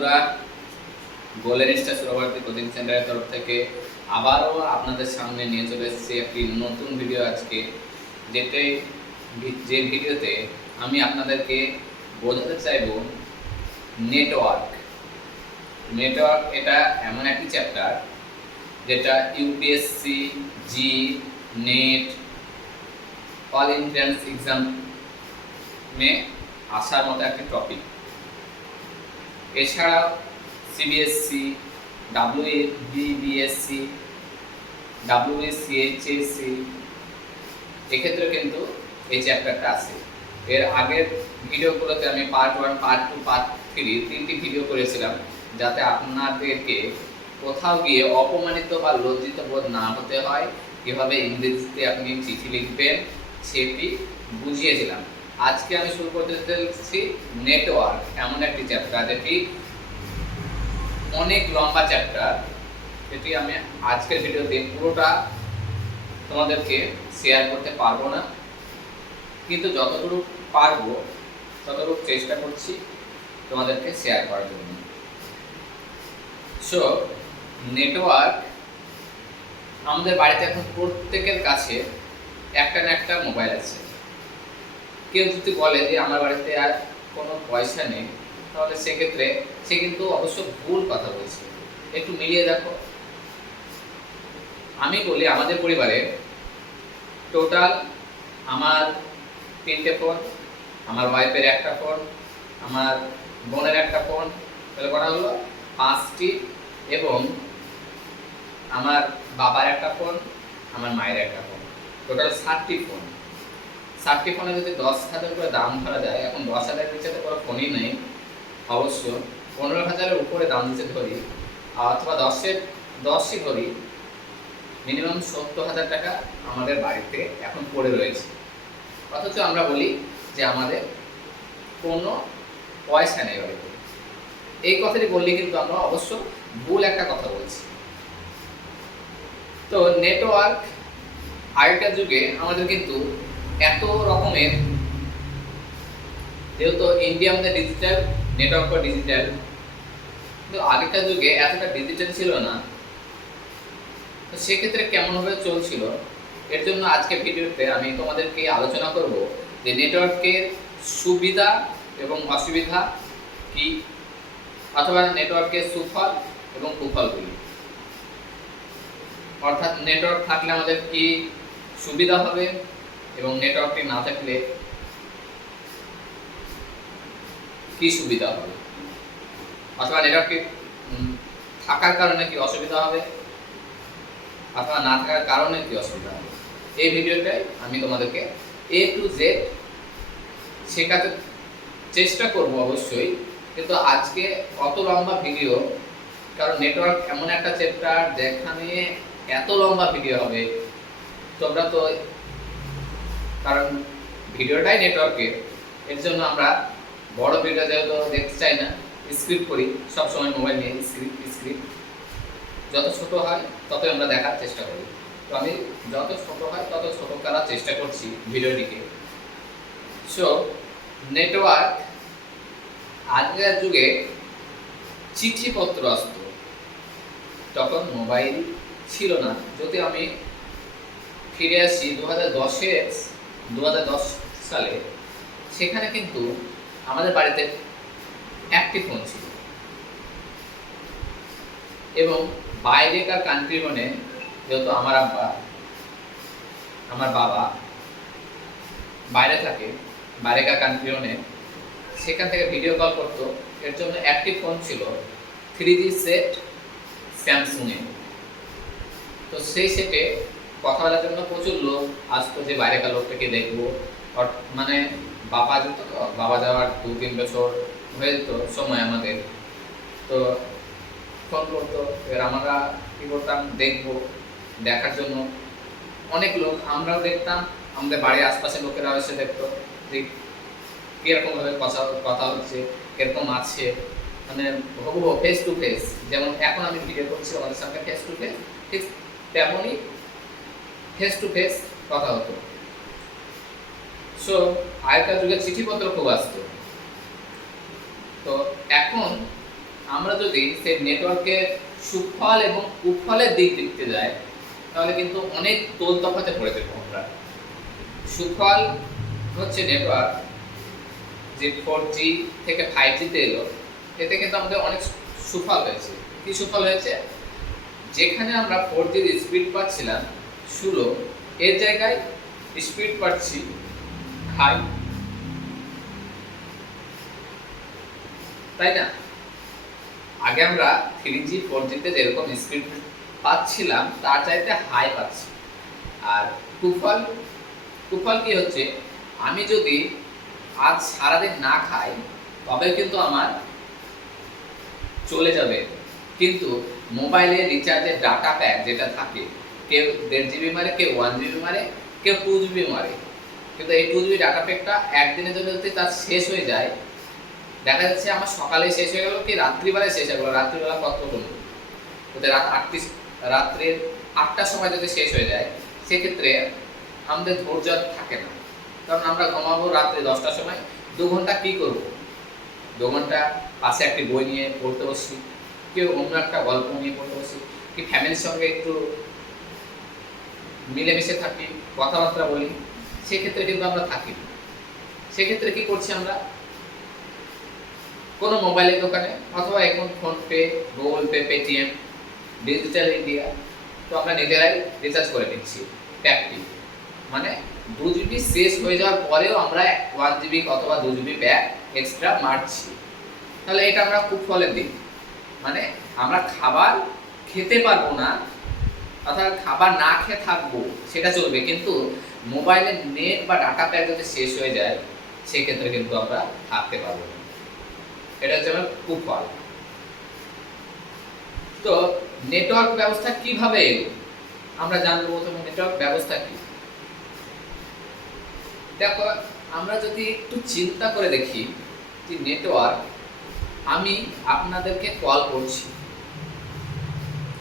বন্ধুরা golden star Surabharati coaching সেন্টারের তরফ থেকে আবারও আপনাদের সামনে নিয়ে চলে এসেছি একটি নতুন ভিডিও আজকে। ভি- যে ভিডিওতে আমি আপনাদেরকে বোঝাতে চাইব নেটওয়ার্ক নেটওয়ার্ক এটা এমন একটি চ্যাপ্টার যেটা UPSC JEE NET all entrance exam আসার মতো একটি টপিক এছাড়াও CBSC W BBSC WSC HSC এক্ষেত্রে কিন্তু এই চ্যাপ্টারটা আছে। এর আগের ভিডিওগুলোতে আমি part one part two part three তিনটি ভিডিও করেছিলাম, যাতে আপনাদেরকে কোথাও গিয়ে অপমানিত বা লজ্জিত বোধ না হতে হয়। কীভাবে ইংরেজিতে আপনি চিঠি লিখবেন, সেটি বুঝিয়েছিলাম। আজকে আমি শুরু করতে চলেছি নেটওয়ার্ক এমন একটি চ্যাপ্টার যেটি অনেক লম্বা চ্যাপ্টার যেটি আমি আজকের ভিডিওতে পুরোটা তোমাদেরকে শেয়ার করতে পারব না। কিন্তু যতটুকু পারব, ততটুকু চেষ্টা করছি তোমাদেরকে শেয়ার করার জন্য। সো নেটওয়ার্ক আমাদের বাড়িতে এখন প্রত্যেকের কাছে একটা না একটা মোবাইল আছে। কেউ যদি বলে যে আমার বাড়িতে আর কোনো পয়সা নেই, তাহলে সেক্ষেত্রে সে কিন্তু অবশ্য ভুল কথা বলছে। একটু মিলিয়ে দেখো। আমি বলি, আমাদের পরিবারে টোটাল আমার তিনটে ফোন আমার ওয়াইফের একটা ফোন আমার বোনের একটা ফোন তাহলে কটা হলো? পাঁচটি এবং আমার বাবার একটা ফোন আমার মায়ের একটা ফোন টোটাল ষাটটি ফোন ষাটটি ফোনে যদি দশ হাজার করে দাম ধরা যায়, এখন দশ হাজারের নিচে তো কোনো ফোনই নেই, অবশ্য। পনেরো হাজারের উপরে দাম দিতে ধরি, অথবা দশের, দশই ধরি মিনিমাম সত্তর হাজার টাকা আমাদের বাড়িতে এখন পড়ে রয়েছে। অথচ আমরা বলি যে আমাদের কোনো পয়সা নেই বাড়িতে। এই কথাটি বললে কিন্তু আমরা অবশ্য ভুল একটা কথা বলছি। তো নেটওয়ার্ক আগেকার যুগে আমাদের কিন্তু এত রকমের। যেহেতু ইন্ডিয়া আমাদের ডিজিটাল নেটওয়ার্ক ডিজিটাল কিন্তু আগেকার যুগে এতটা ডিজিটাল ছিল না। তো সেক্ষেত্রে কেমনভাবে চলছিল? এর জন্য আজকে ভিডিওতে আমি তোমাদেরকে আলোচনা করব যে নেটওয়ার্কের সুবিধা এবং অসুবিধা কি, অথবা নেটওয়ার্কের সুফল এবং কুফলগুলি। অর্থাৎ নেটওয়ার্ক থাকলে আমাদের কি সুবিধা হবে? এবং নেটওয়ার্কটি না থাকলে কি সুবিধা হবে? অথবা নেটওয়ার্কে থাকার কারণে কি অসুবিধা হবে? অথবা না থাকার কারণে কি অসুবিধা হবে? এই ভিডিওটাই আমি তোমাদেরকে এ টু জেড শেখাতে চেষ্টা করব অবশ্যই, কিন্তু আজকে অত লম্বা ভিডিও, কারণ নেটওয়ার্ক এমন একটা চ্যাপ্টার যেখানে এত লম্বা ভিডিও হবে, তোমরা তো কারণ ভিডিওটাই নেটওয়ার্কের এর জন্য আমরা বড় ভিডিও যেহেতু দেখতে চাই না স্ক্রিপ্ট করি, সবসময় মোবাইল নিয়ে স্ক্রিপ্ট স্ক্রিপ্ট যত ছোট হয়, ততই আমরা দেখার চেষ্টা করি। তো আমি যত ছোট হয়, তত ছোট করার চেষ্টা করছি ভিডিওটিকে। সো নেটওয়ার্ক আগের যুগে চিঠিপত্র আসত। তখন মোবাইল ছিল না। যদি আমি ফিরে আসি দু হাজার দশের দু হাজার দশ সালে সেখানে কিন্তু আমাদের বাড়িতে একটি ফোন ছিল। এবং বাইরেকার কান্ট্রি মানে যেহেতু আমার আব্বা, আমার বাবা বাইরে থাকে, বাইরেকার কান্ট্রি মানে সেখান থেকে ভিডিও কল করতো। এর জন্য একটি ফোন ছিল থ্রি জি সেট স্যামসুংয়ে তো সেই সেটে কথা বলার জন্য প্রচুর লোক আসতো যে বাইরেকার লোকটাকে দেখব। মানে বাবা যেত তো, বাবা যাওয়ার দু তিন বছর হয়ে যেত সময় আমাদের। তো ফোন করতো, এবার আমরা কী করতাম? দেখব, দেখার জন্য। অনেক লোক, আমরাও দেখতাম, আমাদের বাড়ির আশপাশের লোকেরাও এসে দেখতো যে কীরকমভাবে কথা কথা হচ্ছে, কীরকম আছে। মানে হবু ফেস টু ফেস যেমন এখন আমি ভিডিও করছি, আমাদের সঙ্গে ফেস টু ফেস ঠিক তেমনই ফেস টু ফেস কথা হতো। সো আগেকার যুগে চিঠিপত্র খুব আসতো। তো এখন আমরা যদি সেই নেটওয়ার্কের সুফল এবং কুফলের দিক দেখতে যাই, তাহলে কিন্তু অনেক তোল তফাতে পড়ে যাব আমরা। সুফল হচ্ছে নেটওয়ার্ক যে ফোর জি থেকে ফাইভ জিতে এলো, এতে কিন্তু আমাদের অনেক সুফল হয়েছে। কি সুফল হয়েছে? যেখানে আমরা ফোর জির স্পিড পাচ্ছিলাম ষোলো এর জায়গায় স্পিড পাচ্ছি হাই তাই না? আগে আমরা থ্রি জি ফোর জিতে যেরকম স্পিড পাচ্ছিলাম, তার চাইতে হাই পাচ্ছি। আর কুফল কুফল কি হচ্ছে? আমি যদি আজ সারাদিন না খাই, তবে কিন্তু আমার চলে যাবে। কিন্তু মোবাইলে রিচার্জের ডাটা প্যাক যেটা থাকে কেউ দেড় জিবি মারে কেউ ওয়ান জিবি মারে কেউ টু জিবি মারে। কিন্তু এই টু জিবি ডাটা প্যাকটা একদিনের জন্য যদি তার শেষ হয়ে যায়। দেখা যাচ্ছে আমার সকালে শেষ হয়ে গেল কি রাত্রিবেলায় শেষ হয়ে গেলো, রাত্রিবেলা কত যদি রাত আটটি রাত্রের আটটার সময় যদি শেষ হয়ে যায়, সেক্ষেত্রে আমাদের ধৈর্য থাকে না। কারণ আমরা ঘুমাবো রাত্রে দশটার সময়, দু ঘণ্টা কি করব? দু ঘণ্টা পাশে একটি বই নিয়ে পড়তে বসি কেউ অন্য একটা গল্প নিয়ে পড়তে বসি কি ফ্যামিলির সঙ্গে একটু মিলেমিশে থাকি, কথাবার্তা বলি, সেক্ষেত্রে কিন্তু আমরা থাকি সেক্ষেত্রে কি করছি আমরা? কোনো মোবাইলের দোকানে অথবা এখন PhonePe, Google Pay, Paytm, digital India, তো আমরা নিজেরাই রিচার্জ করে নিচ্ছি প্যাকটি মানে দু জিবি শেষ হয়ে যাওয়ার পরেও আমরা ওয়ান জিবি অথবা দু জিবি প্যাক এক্সট্রা মারছি। তাহলে এটা আমরা খুব ফলের দিক। মানে আমরা খাবার খেতে পারব না অর্থাৎ খাবার না খেয়ে থাকব, সেটা চলবে। কিন্তু মোবাইলের নেট বা ডাটা প্যাক যদি শেষ হয়ে যায়, সেক্ষেত্রে কিন্তু আমরা থাকতে পারব না। এটা হচ্ছে আমার কুফল। তো নেটওয়ার্ক ব্যবস্থা কীভাবে আমরা জানব প্রথমে নেটওয়ার্ক ব্যবস্থা কি। দেখো, আমরা যদি একটু চিন্তা করে দেখি যে নেটওয়ার্ক আমি আপনাদেরকে কল করছি।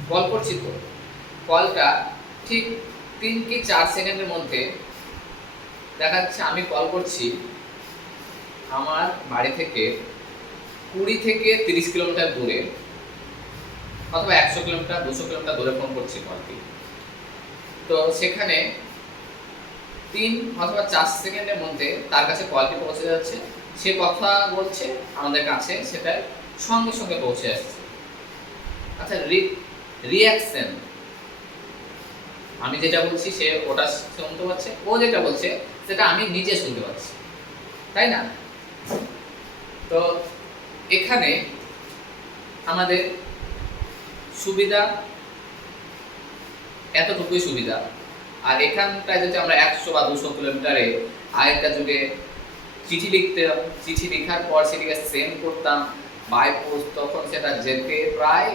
কল করছি তো? কলটা ঠিক তিন কি চার সেকেন্ডের মধ্যে দেখা যাচ্ছে আমি কল করছি আমার বাড়ি থেকে কুড়ি থেকে তিরিশ কিলোমিটার দূরে অথবা একশো কিলোমিটার, দুশো কিলোমিটার দূরে ফোন করছি কলটি তো সেখানে তিন অথবা চার সেকেন্ডের মধ্যে তার কাছে কলটি পৌঁছে যাচ্ছে। সে কথা বলছে আমাদের কাছে সেটা সঙ্গে সঙ্গে পৌঁছে আসছে। আচ্ছা রিয়াকশন আমি যেটা বলছি সে ওটা শুনতে পাচ্ছে, ও যেটা বলছে সেটা আমি নিজে শুনতে পাচ্ছি, তাই না? তো এখানে আমাদের সুবিধা, এতটুকুই সুবিধা। আর এখানটায় যদি আমরা একশো বা দুশো কিলোমিটারে আগেকার যুগে চিঠি লিখতে, চিঠি লেখার পর সেটিকে সেন্ড করতাম বাই পোস্ট তখন সেটা যেতে প্রায়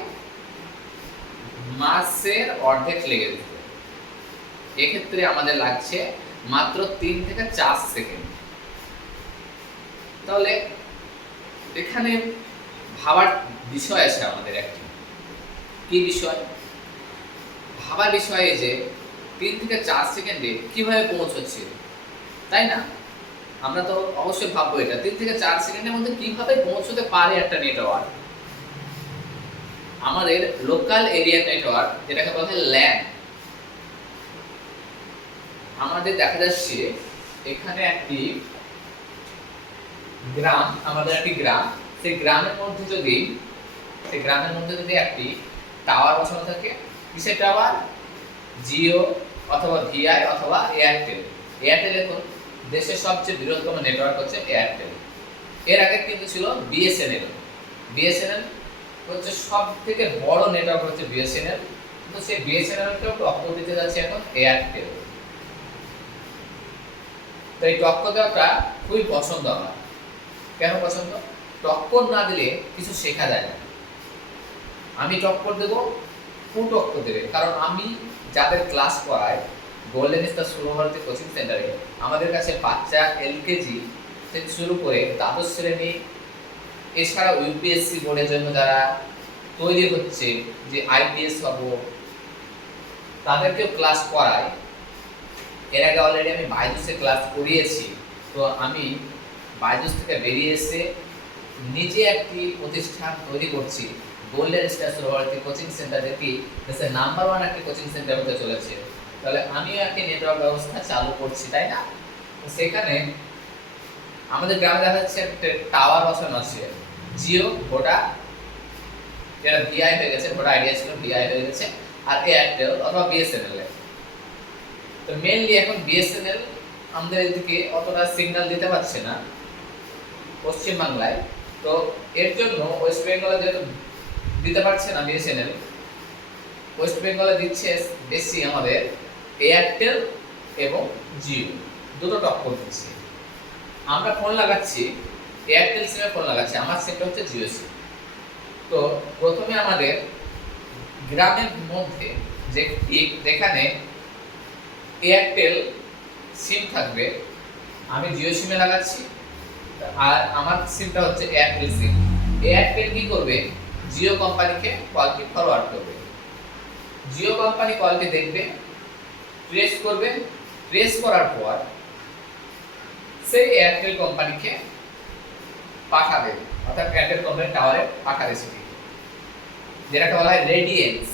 মাসের অর্ধেক লেগে যেত। এক্ষেত্রে আমাদের লাগছে মাত্র তিন থেকে চার সেকেন্ড। তাহলে এখানে ভাবার বিষয় আছে আমাদের একটি। কি বিষয়? ভাবার বিষয় যে, তিন থেকে চার সেকেন্ডে কীভাবে পৌঁছচ্ছে? তাই না? আমরা তো অবশ্যই ভাববো এটা। তিন থেকে চার সেকেন্ডের মধ্যে কীভাবে পৌঁছতে পারে একটা নেটওয়ার্ক আমাদের লোকাল এরিয়া নেটওয়ার্ক যেটাকে বলা হয় ল্যান্ড আমাদের দেখা যাচ্ছে এখানে একটি গ্রাম, আমাদের একটি গ্রাম। সেই গ্রামের মধ্যে যদি, সেই গ্রামের মধ্যে যদি একটি টাওয়ার বসানো থাকে, কিসের টাওয়ার জিও অথবা ভিআই অথবা এয়ারটেল এয়ারটেল এখন দেশের সবচেয়ে বৃহত্তম নেটওয়ার্ক হচ্ছে এয়ারটেল এর আগে কিন্তু ছিল বিএসএনএল বিএসএনএল হচ্ছে সব থেকে বড় নেটওয়ার্ক হচ্ছে বিএসএনএল কিন্তু সেই বিএসএনএলকেও টক্কর দিতে যাচ্ছে এখন এয়ারটেল তো এই টক্কর দেওয়াটা খুবই পছন্দ আমার কেন পছন্দ? টক্কর না দিলে কিছু শেখা যায় না। আমি টক্কর দেবো ও টক্কর দেবে। কারণ আমি যাদের ক্লাস করাই গোল্ডেন স্টার সুরভারতী কোচিং সেন্টারে আমাদের কাছে বাচ্চা এলকেজি থেকে শুরু করে দ্বাদশ শ্রেণি, এছাড়া ইউপিএসসি বোর্ডের জন্য যারা তৈরি হচ্ছে, যে আইপিএস হব, তাদেরকেও ক্লাস করাই এর আগে অলরেডি আমি বাইজুসে ক্লাস করিয়েছি। তো আমি বাইজুস থেকে বেরিয়ে এসে নিজে একটি প্রতিষ্ঠান তৈরি করছি। Golden star Suhrawardy coaching centre যেটি দেশের নাম্বার ওয়ান একটি কোচিং সেন্টার হতে চলেছে। তাহলে আমিও একটি নেটওয়ার্ক ব্যবস্থা চালু করছি, তাই না? তো সেখানে আমাদের গ্রামে দেখা যাচ্ছে একটা টাওয়ার বসানো আছে। জিও ভোডা যেটা ভিআই হয়ে গেছে ভোডা আইডিয়া ছিল ভিআই হয়ে গেছে। আর এয়ারটেল অথবা বিএসএনএল তো মেনলি এখন বিএসএনএল আমাদের এদিকে অতটা সিগন্যাল দিতে পারছে না, পশ্চিমবাংলায়। তো এর জন্য ওয়েস্ট বেঙ্গলে যেহেতু দিতে পারছে না বিএসএনএল ওয়েস্ট বেঙ্গলে দিচ্ছে বেশি আমাদের এয়ারটেল এবং জিও দুটো টপ টক্কর দিচ্ছে। আমরা ফোন লাগাচ্ছি এয়ারটেল সিমে ফোন লাগাচ্ছি, আমার সিমটা হচ্ছে জিও সিম তো প্রথমে আমাদের গ্রামের মধ্যে যে যেখানে এয়ারটেল সিম থাকবে। আমি জিও সিমে লাগাচ্ছি। আর আমার সিমটা হচ্ছে এয়ারটেল সিম এয়ারটেল কি করবে? জিও কোম্পানিকে কলটি ফরওয়ার্ড করবে। জিও কোম্পানি কলটি দেখবে ট্রেস করবে। ট্রেস করার পর সেই এয়ারটেল কোম্পানিকে পাঠাবে। অর্থাৎ এয়ারটেল কোম্পানি টাওয়ারে পাঠাবে সেটি। যেটাকে বলা হয় রেডিয়েন্স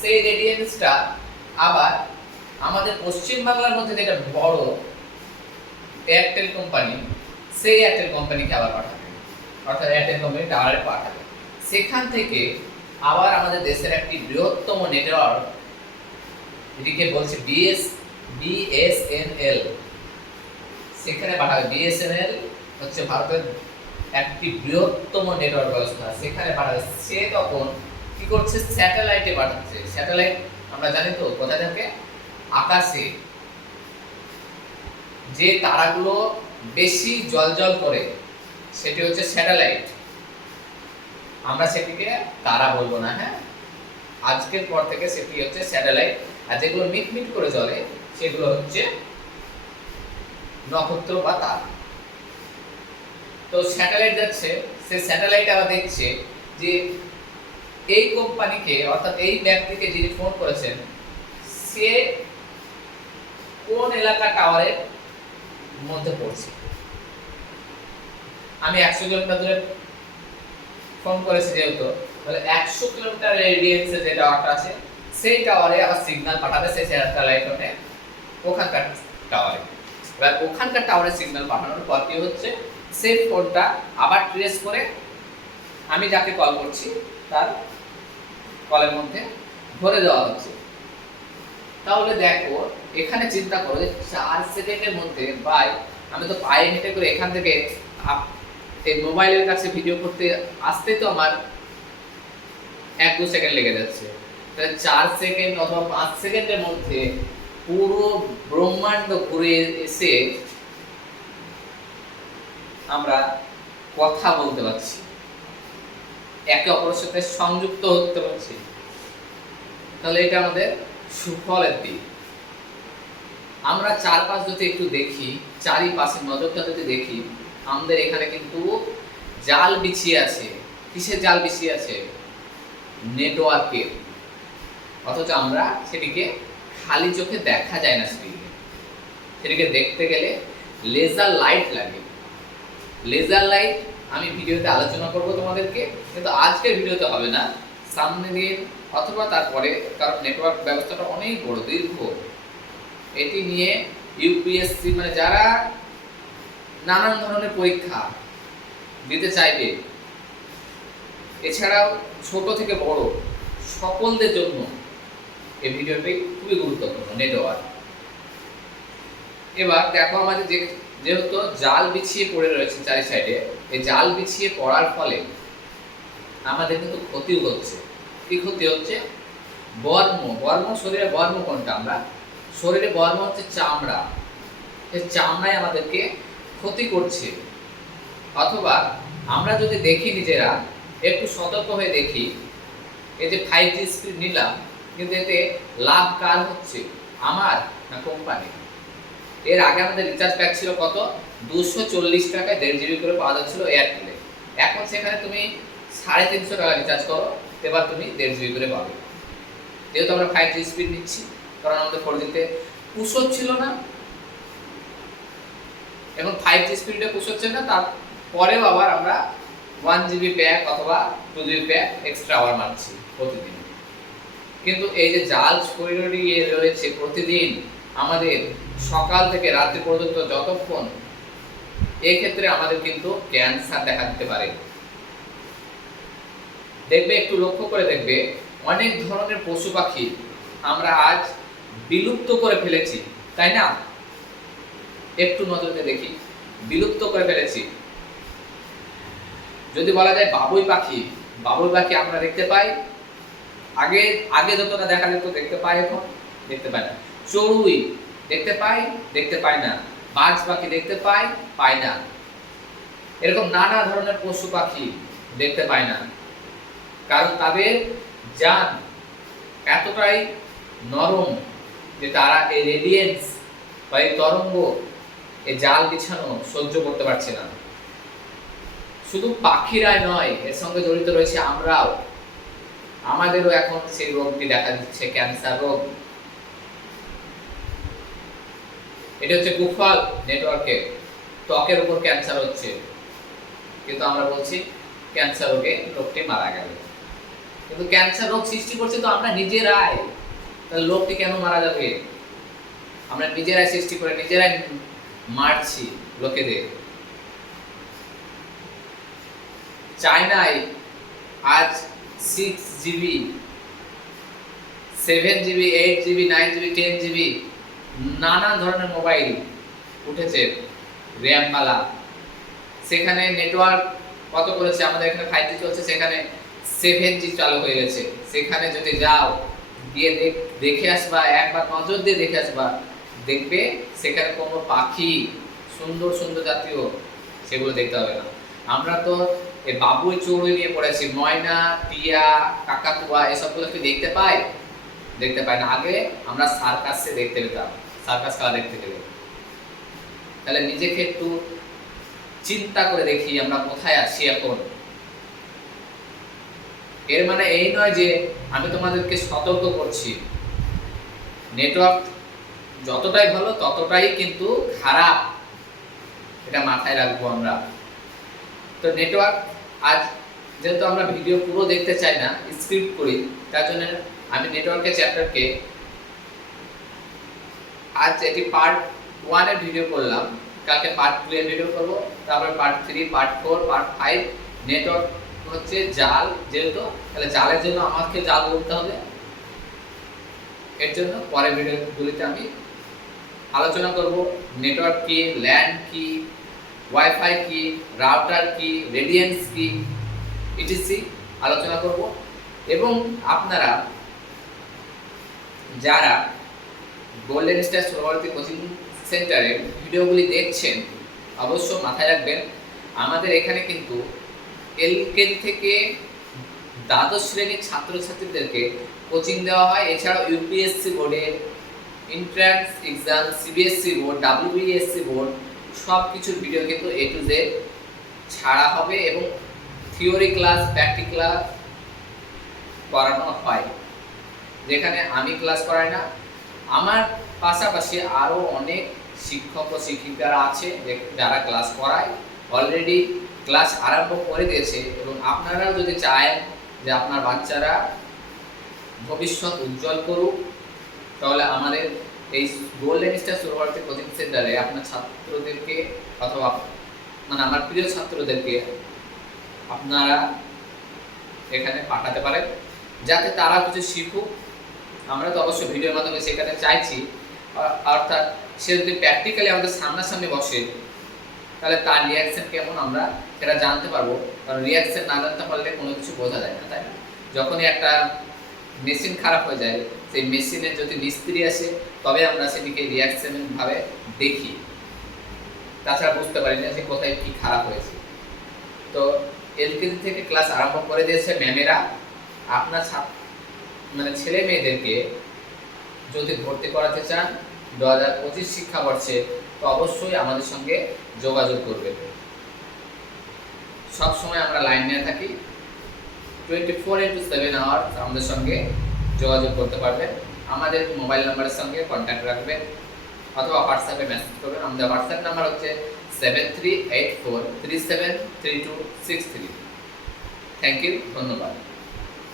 সেই রেডিয়েন্সটা আবার আমাদের পশ্চিম বাংলার মধ্যে যেটা বড় এয়ারটেল কোম্পানি সেই এয়ারটেল কোম্পানিকে আবার পাঠাবে। অর্থাৎ এয়ারটেল কোম্পানি টাওয়ারে পাঠাবে। সেখান থেকে আবার আমাদের দেশের একটি বৃহত্তম নেটওয়ার্ক এটিকে বলছে বিএস বিএসএনএল সেখানে পাঠাবে। বিএসএনএল হচ্ছে ভারতের একটি বৃহত্তম নেটওয়ার্ক ব্যবস্থা। সেখানে পাঠাবে। সে তখন কি করছে? স্যাটেলাইটে পাঠাচ্ছে। স্যাটেলাইট আমরা জানি তো, কোথায় থাকে? আকাশে। যে তারাগুলো বেশি জলজল করে, সেটি হচ্ছে স্যাটেলাইট। আমরা সেটিকে তারা বলব না হ্যাঁ? আজকের পর থেকে সেটি হচ্ছে স্যাটেলাইট। আর যেগুলো মিটমিট করে চলে সেগুলো হচ্ছে নক্ষত্র বা তারা। তো স্যাটেলাইট যাচ্ছে সে স্যাটেলাইট আবার দেখছে যে এই কোম্পানিকে, অর্থাৎ এই ব্যক্তিকে যিনি ফোন করেছেন, সে কোন এলাকা টাওয়ারের মধ্যে পড়ছে? আমি একশো কিলোমিটার দূরে ফোন করেছি যেহেতু, তাহলে একশো কিলোমিটার রেডিয়েন্সে যে টাওয়ারটা আছে, সেই টাওয়ারে আবার সিগন্যাল পাঠাবে, সেই স্যাটেলাইট ওখানকার টাওয়ারে এবার ওখানকার টাওয়ারে সিগন্যাল পাঠানোর পর কি হচ্ছে? সেই ফোনটা আবার ট্রেস করে আমি যাকে কল করছি, তার কলের মধ্যে ভরে দেওয়া হচ্ছে। তাহলে দেখো, এখানে চিন্তা করো যে চার সেকেন্ডের মধ্যে বাই আমি তো পায়ে হেঁটে করে এখান থেকে এই মোবাইলের কাছে ভিডিও করতে আসতে তো আমার এক দু সেকেন্ড লেগে যাচ্ছে। তাহলে চার সেকেন্ড অথবা পাঁচ সেকেন্ডের মধ্যে পুরো ব্রহ্মাণ্ড ঘুরে এসে আমরা কথা বলতে পারছি। একে অপরের সাথে সংযুক্ত হতে পারছি। তাহলে এটা আমাদের সুফলের দিক। আমরা চারপাশ যদি একটু দেখি, চারিপাশে নজরটা যদি দেখি, আমাদের এখানে কিন্তু জাল বিছিয়ে আছে। কিসের জাল বিছিয়ে আছে? নেটওয়ার্কের অথচ আমরা সেটিকে খালি চোখে দেখা যায় না সেটিকে সেটিকে দেখতে গেলে লেজার লাইট লাগে। লেজার লাইট আমি ভিডিওতে আলোচনা করব তোমাদেরকে, কিন্তু আজকের ভিডিওতে হবে না। সামনে দিন অথবা তারপরে, কারণ নেটওয়ার্ক ব্যবস্থাটা অনেক বড়, দীর্ঘ। এটি নিয়ে ইউপিএসসি মানে যারা নানান ধরনের পরীক্ষা দিতে চাইবে, এছাড়াও ছোট থেকে বড়, সকলদের জন্য এই ভিডিওটি খুবই গুরুত্বপূর্ণ নেটওয়ার্ক এবার দেখো আমাদের যে, যেহেতু জাল বিছিয়ে পড়ে রয়েছে চারি সাইডে এই জাল বিছিয়ে পড়ার ফলে আমাদের কিন্তু ক্ষতিও হচ্ছে। কি ক্ষতি হচ্ছে? বর্ম বর্ম শরীরে বর্ম কোনটা আমরা? শরীরে বর্ম হচ্ছে চামড়া। এই চামড়ায় আমাদেরকে ক্ষতি করছে। অথবা আমরা যদি দেখি নিজেরা, একটু সতর্ক হয়ে দেখি, এই যে ফাইভ জি স্পিড নিলাম, কিন্তু এতে লাভ কার হচ্ছে? আমার না কোম্পানি এর আগে আমাদের রিচার্জ প্যাক ছিল কত? দুশো চল্লিশ টাকায় দেড় জিবি করে পাওয়া যাচ্ছিল এয়ারটেলে এখন সেখানে তুমি সাড়ে তিনশো টাকা রিচার্জ করো, এবার তুমি দেড় জিবি করে পাবে। যেহেতু আমরা ফাইভ জি স্পিড নিচ্ছি, কারণ আমাদের ফোর জিতে পুষো ছিল না। এখন ফাইভ জি স্পিডে পুষোচ্ছে না তার পরেও আবার আমরা ওয়ান জিবি প্যাক অথবা টু জিবি প্যাক এক্সট্রা আবার মারছি প্রতিদিন। কিন্তু এই যে জাল ছড়িয়ে রয়েছে প্রতিদিন আমাদের সকাল থেকে রাত্রি পর্যন্ত যতক্ষণ এক্ষেত্রে আমাদের কিন্তু ক্যান্সার দেখা দিতে পারে। দেখবে, একটু লক্ষ্য করে দেখবে, অনেক ধরনের পশু পাখি আমরা আজ বিলুপ্ত করে ফেলেছি, তাই না? একটু নজরে দেখি, বিলুপ্ত করে ফেলেছি। যদি বলা যায় বাবুই পাখি বাবুই পাখি আমরা দেখতে পাই, আগে আগে যতটা দেখা যেত দেখতে পাই এখন, দেখতে পাই না। চড়ুই দেখতে পাই দেখতে পাই না। বাজ পাখি দেখতে পাই পাই না। এরকম নানা ধরনের পশু পাখি দেখতে পাই না। কারণ তাদের যান এতটাই নরম যে তারা এই রেডিয়েন্স বা এই তরঙ্গ, এই জাল বিছানো সহ্য করতে পারছে না। শুধু পাখিরাই নয়, এর সঙ্গে জড়িত রয়েছে আমরাও। আমাদেরও এখন সেই রোগটি দেখা দিচ্ছে, ক্যান্সার রোগ। এটা হচ্ছে কুফল নেটওয়ার্কে ত্বকের উপর ক্যান্সার হচ্ছে। কিন্তু আমরা বলছি ক্যান্সার রোগে লোকটি মারা গেল। কিন্তু ক্যান্সার রোগ সৃষ্টি করছে তো আমরা নিজেরাই। তাহলে লোকটি কেন মারা যাবে? আমরা নিজেরাই সৃষ্টি করে নিজেরাই মারছি লোকেদের। চায়নায় আজ six GB seven GB eight GB nine GB ten GB নানান ধরনের মোবাইল উঠেছে র্যামওয়ালা সেখানে নেটওয়ার্ক কত করেছে? আমাদের এখানে ফাইভ জি চলছে, সেখানে সেভেন জি চালু হয়ে গেছে। সেখানে যদি যাও, গিয়ে দেখে আসবা, একবার নজর দিয়ে দেখে আসবা, দেখবে সেখানে কোনো পাখি, সুন্দর সুন্দর জাতীয়, সেগুলো দেখতে হবে না। আমরা তো এই বাবুই চড়ুই নিয়ে পড়েছি, ময়না, টিয়া, কাকাতুয়া, এসবগুলো কি দেখতে পাই? দেখতে পাই না। আগে আমরা সার্কাসে দেখতে পেতাম। সার্কাস খেলা দেখতে গেলে তাহলে নিজেকে একটু চিন্তা করে দেখি আমরা কোথায় আছি এখন। এর মানে এই নয় যে আমি তোমাদেরকে সতর্ক করছি। নেটওয়ার্ক যতটাই ভালো, ততটাই কিন্তু খারাপ এটা মাথায় রাখব আমরা। তো নেটওয়ার্ক আজ যেহেতু আমরা ভিডিও পুরো দেখতে চাই না স্ক্রিপ্ট করি, তার জন্য আমি নেটওয়ার্কের চ্যাপ্টারকে আজ এটি পার্ট ওয়ানের ভিডিও করলাম। কালকে পার্ট টু এর ভিডিও করব। তারপরে part three part four part five network হচ্ছে জাল যেহেতু। তাহলে জালের জন্য আমাকে জাল বলতে হবে। এর জন্য পরের ভিডিওগুলিতে আমি আলোচনা করব। নেটওয়ার্ক কি ল্যান্ড কি ওয়াইফাই কি রাউটার কি রেডিয়েন্স কি ইটিসি আলোচনা করব। এবং আপনারা, যারা গোল্ডেন স্টার সুরভারতী কোচিং সেন্টারে ভিডিওগুলি দেখছেন, অবশ্য মাথায় রাখবেন, আমাদের এখানে কিন্তু এলকেজি থেকে দ্বাদশ শ্রেণির ছাত্রছাত্রীদেরকে কোচিং দেওয়া হয়। এছাড়াও ইউপিএসসি বোর্ডের entrance exam CBSC board WBSC board সব কিছুর ভিডিও কিন্তু এ টু জেড ছাড়া হবে এবং থিওরি ক্লাস প্র্যাকটিক্যাল করানো হয়। যেখানে আমি ক্লাস করাই না আমার পাশাপাশি আরও অনেক শিক্ষক ও শিক্ষিকারা আছে যারা ক্লাস করায়। অলরেডি ক্লাস আরম্ভ করে দিয়েছে এবং আপনারাও যদি চান যে আপনার বাচ্চারা ভবিষ্যৎ উজ্জ্বল করুক, তাহলে আমাদের এই গোল্ডেন স্টার সুরভারতী কোচিং সেন্টারে আপনার ছাত্রদেরকে অথবা মানে আমার প্রিয় ছাত্রদেরকে আপনারা এখানে পাঠাতে পারেন। যাতে তারা কিছু শিখুক আমরা তো অবশ্যই ভিডিওর মাধ্যমে শেখাতে চাইছি। অর্থাৎ সে যদি প্র্যাকটিক্যালি আমাদের সামনাসামনি বসে, তাহলে তার রিয়াকশন কেমন আমরা সেটা জানতে পারব। কারণ রিয়াকশন না জানতে পারলে কোনো কিছু বোঝা যায় না, তাই না? যখনই একটা মেশিন খারাপ হয়ে যায়, সেই মেশিনের যদি মিস্ত্রি আসে, তবে আমরা সেটিকে রিয়াকশন ভাবে দেখি। তাছাড়া বুঝতে পারি না যে কোথায় কী খারাপ হয়েছে। তো এলকেজি থেকে ক্লাস আরম্ভ করে দিয়েছে ম্যামেরা। আপনার ছাত্র মানে ছেলে মেয়েদেরকে যদি ভর্তি করাতে চান দু হাজার পঁচিশ শিক্ষাবর্ষে, তো অবশ্যই আমাদের সঙ্গে যোগাযোগ করবেন। সবসময় আমরা লাইন নিয়ে থাকি। Twenty four into seven hours আমাদের সঙ্গে যোগাযোগ করতে পারবেন। আমাদের মোবাইল নাম্বারের সঙ্গে কন্ট্যাক্ট রাখবেন অথবা হোয়াটসঅ্যাপে মেসেজ করবেন। আমাদের হোয়াটসঅ্যাপ নাম্বার হচ্ছে seven three eight four three seven three two six three thank you ধন্যবাদ।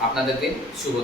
আপনাদের দিন শুভ